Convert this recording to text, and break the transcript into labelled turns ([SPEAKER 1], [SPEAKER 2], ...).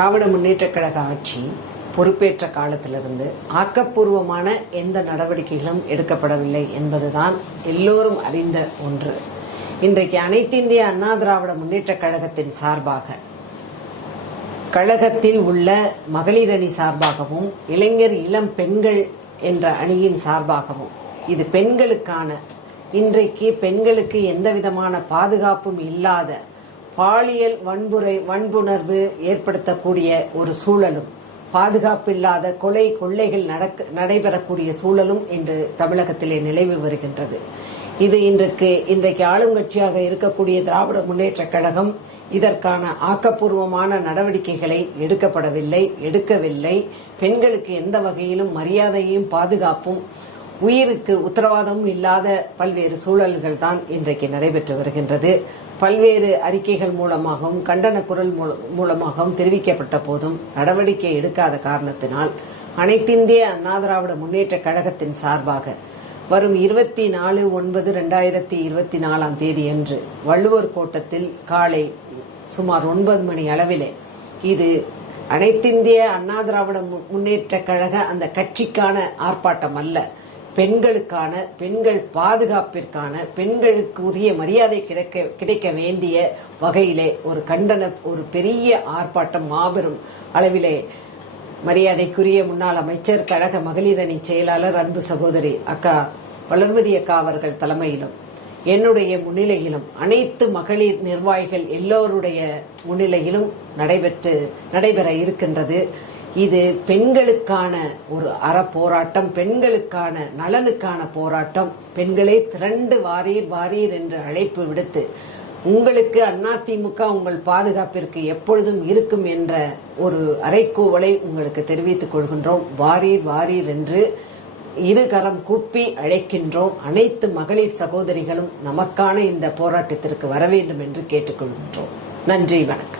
[SPEAKER 1] திராவிட முன்னேற்ற கழக ஆட்சி பொறுப்பேற்ற காலத்திலிருந்து ஆக்கப்பூர்வமான எந்த நடவடிக்கைகளும் எடுக்கப்படவில்லை என்பதுதான் எல்லோரும் அறிந்த ஒன்று. இன்றைக்கு அனைத்திந்திய அண்ணா திராவிட முன்னேற்றக் கழகத்தின் சார்பாக கழகத்தில் உள்ள மகளிர் அணி சார்பாகவும் இளைஞர் இளம் பெண்கள் என்ற அணியின் சார்பாகவும் இது பெண்களுக்கான இன்றைக்கு பெண்களுக்கு எந்த விதமான பாதுகாப்பும் இல்லாத பாலியல் வன்முறை வன்புணர்வு ஏற்படுத்தக்கூடிய ஒரு சூழலும் பாதுகாப்பு இல்லாத கொலை கொள்ளைகள் நடக்க நடைபெறக்கூடிய சூழலும் இன்று தமிழகத்திலே நிலவி வருகின்றது. இது இன்றைக்கு இன்றைக்கு ஆளுங்கட்சியாக இருக்கக்கூடிய திராவிட முன்னேற்றக் கழகம் இதற்கான ஆக்கப்பூர்வமான நடவடிக்கைகளை எடுக்கப்படவில்லை எடுக்கவில்லை. பெண்களுக்கு எந்த வகையிலும் மரியாதையும் பாதுகாப்பும் உயிருக்கு உத்தரவாதமும் இல்லாத பல்வேறு சூழல்கள் தான் இன்றைக்கு நடைபெற்று வருகின்றது. பல்வேறு அறிக்கைகள் மூலமாகவும் கண்டன குரல் மூலமாகவும் தெரிவிக்கப்பட்ட போதும் நடவடிக்கை எடுக்காத காரணத்தினால் அனைத்திந்திய அண்ணா திராவிட முன்னேற்ற கழகத்தின் சார்பாக வரும் இருபத்தி நாலு ஒன்பது ரெண்டாயிரத்தி இருபத்தி நாலாம் தேதியன்று வள்ளுவர் கோட்டத்தில் காலை சுமார் ஒன்பது மணி அளவிலே இது அனைத்திந்திய அண்ணா திராவிட முன்னேற்ற கழக அந்த கட்சிக்கான ஆர்ப்பாட்டம் அல்ல. பெண்களுக்கான பெண்கள் பாதுகாப்பிற்கான பெண்களுக்கு உரிய மரியாதை கிடைக்க கிடைக்க வேண்டிய வகையிலே ஒரு கண்டன ஒரு பெரிய ஆர்ப்பாட்டம் மாபெரும் அளவிலே மரியாதைக்குரிய முன்னாள் அமைச்சர் கழக மகளிர் அணி செயலாளர் அன்பு சகோதரி அக்கா வளர்மதி அக்கா அவர்கள் தலைமையிலும் என்னுடைய முன்னிலையிலும் அனைத்து மகளிர் நிர்வாகிகள் எல்லோருடைய முன்னிலையிலும் நடைபெற்று நடைபெற இருக்கின்றது. இது பெண்களுக்கான ஒரு அற போராட்டம் பெண்களுக்கான நலனுக்கான போராட்டம். பெண்களே திரண்டு வாரீர் வாரீர் என்று அழைப்பு விடுத்து உங்களுக்கு அதிமுக உங்கள் பாதுகாப்பிற்கு எப்பொழுதும் இருக்கும் என்ற ஒரு அறைக்கூவலை உங்களுக்கு தெரிவித்துக் கொள்கின்றோம். வாரீர் வாரீர் என்று இருகரம் கூப்பி அழைக்கின்றோம். அனைத்து மகளிர் சகோதரிகளும் நமக்கான இந்த போராட்டத்திற்கு வர வேண்டும் என்று கேட்டுக்கொள்கின்றோம் நன்றி வணக்கம்.